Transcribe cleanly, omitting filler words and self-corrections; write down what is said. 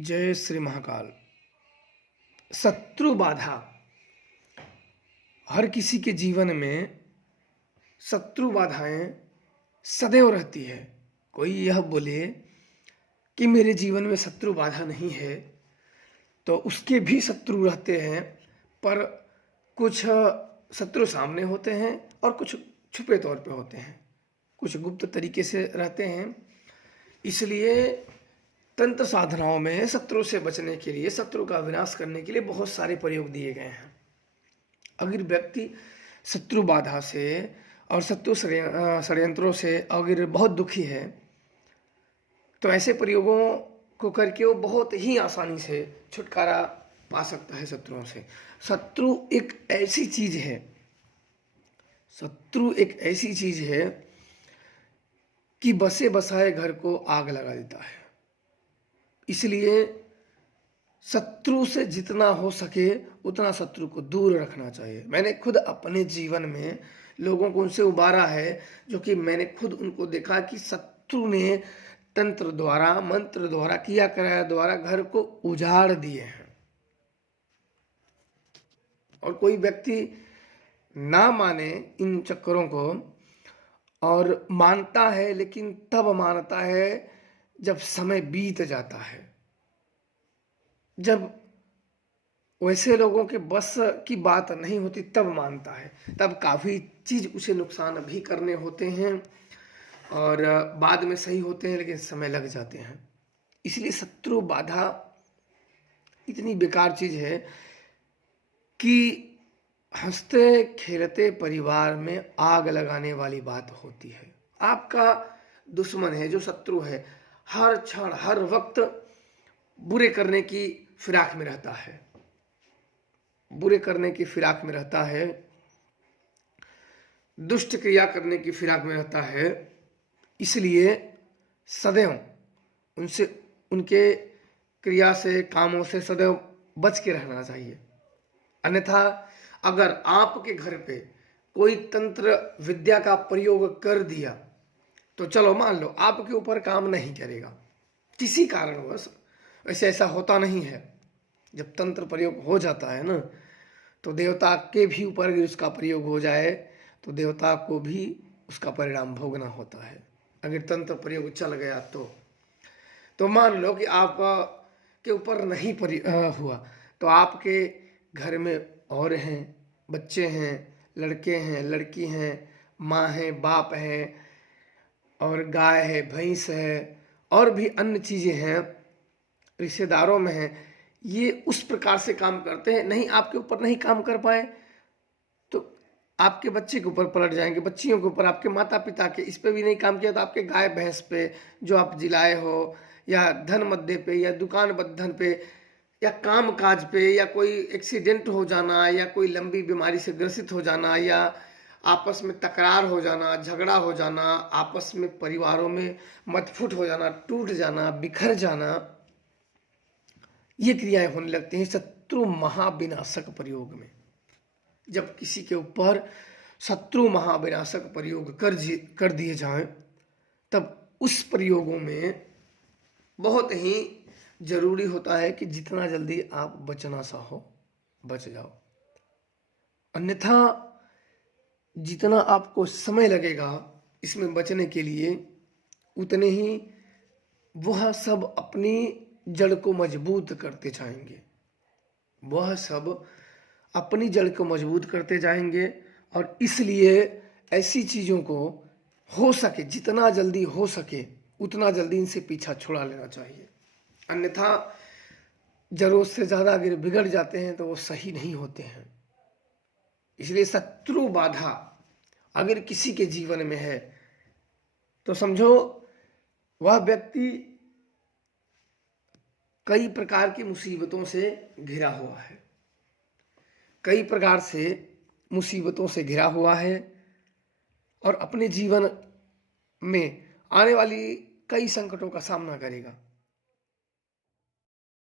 जय श्री महाकाल। शत्रु बाधा हर किसी के जीवन में शत्रु बाधाएं सदैव रहती है। कोई यह बोले कि मेरे जीवन में शत्रु बाधा नहीं है तो उसके भी शत्रु रहते हैं, पर कुछ शत्रु सामने होते हैं और कुछ छुपे तौर पे होते हैं, कुछ गुप्त तरीके से रहते हैं। इसलिए तंत्र साधनाओं में शत्रु से बचने के लिए, शत्रु का विनाश करने के लिए बहुत सारे प्रयोग दिए गए हैं। अगर व्यक्ति शत्रु बाधा से और शत्रु षड्यंत्रों से अगर बहुत दुखी है तो ऐसे प्रयोगों को करके वो बहुत ही आसानी से छुटकारा पा सकता है शत्रुओं से। शत्रु एक ऐसी चीज है, शत्रु एक ऐसी चीज है कि बसे बसाए घर को आग लगा देता है। इसलिए शत्रु से जितना हो सके उतना शत्रु को दूर रखना चाहिए। मैंने खुद अपने जीवन में लोगों को उनसे उबारा है, जो कि मैंने खुद उनको देखा कि शत्रु ने तंत्र द्वारा, मंत्र द्वारा, किया कराया द्वारा घर को उजाड़ दिए हैं। और कोई व्यक्ति ना माने इन चक्करों को और मानता है, लेकिन तब मानता है जब समय बीत जाता है, जब वैसे लोगों के बस की बात नहीं होती तब मानता है। तब काफ़ी चीज़ उसे नुकसान भी करने होते हैं और बाद में सही होते हैं, लेकिन समय लग जाते हैं। इसलिए शत्रु बाधा इतनी बेकार चीज़ है कि हंसते खेलते परिवार में आग लगाने वाली बात होती है। आपका दुश्मन है, जो शत्रु है, हर क्षण हर वक्त बुरे करने की फिराक में रहता है, बुरे करने की फिराक में रहता है, दुष्ट क्रिया करने की फिराक में रहता है। इसलिए सदैव उनसे, उनके क्रिया से, कामों से सदैव बच के रहना चाहिए। अन्यथा अगर आपके घर पे कोई तंत्र विद्या का प्रयोग कर दिया तो चलो मान लो आपके ऊपर काम नहीं करेगा किसी कारणवश। वैसे ऐसा होता नहीं है। जब तंत्र प्रयोग हो जाता है ना, तो देवता के भी ऊपर अगर उसका प्रयोग हो जाए तो देवता को भी उसका परिणाम भोगना होता है। अगर तंत्र प्रयोग चल गया तो मान लो कि आप के ऊपर नहीं हुआ, तो आपके घर में और हैं, बच्चे हैं, लड़के हैं, लड़की हैं, माँ है, बाप है, और गाय है, भैंस है, और भी अन्य चीज़ें हैं, रिश्तेदारों में हैं। ये उस प्रकार से काम करते हैं, नहीं आपके ऊपर नहीं काम कर पाए तो आपके बच्चे के ऊपर पलट जाएंगे, बच्चियों के ऊपर, आपके माता पिता के, इस पे भी नहीं काम किया तो आपके गाय भैंस पे जो आप जिलाए हो, या धन मद्दे पे, या दुकान बंधन पे, या काम काज पे, या कोई एक्सीडेंट हो जाना, या कोई लंबी बीमारी से ग्रसित हो जाना, या आपस में तकरार हो जाना, झगड़ा हो जाना, आपस में परिवारों में मतफुट हो जाना, टूट जाना, बिखर जाना, ये क्रियाएं होने लगती हैं शत्रु महाविनाशक प्रयोग में। जब किसी के ऊपर शत्रु महाविनाशक प्रयोग कर दिए जाएं, तब उस प्रयोगों में बहुत ही जरूरी होता है कि जितना जल्दी आप बचना चाहो बच जाओ। अन्यथा जितना आपको समय लगेगा इसमें बचने के लिए, उतने ही वह सब अपनी जड़ को मजबूत करते जाएंगे, वह सब अपनी जड़ को मजबूत करते जाएंगे। और इसलिए ऐसी चीज़ों को हो सके, जितना जल्दी हो सके उतना जल्दी इनसे पीछा छुड़ा लेना चाहिए। अन्यथा जरूरत से ज़्यादा अगर बिगड़ जाते हैं तो वो सही नहीं होते हैं। इसलिए शत्रु बाधा अगर किसी के जीवन में है तो समझो वह व्यक्ति कई प्रकार की मुसीबतों से घिरा हुआ है, कई प्रकार से मुसीबतों से घिरा हुआ है, और अपने जीवन में आने वाली कई संकटों का सामना करेगा।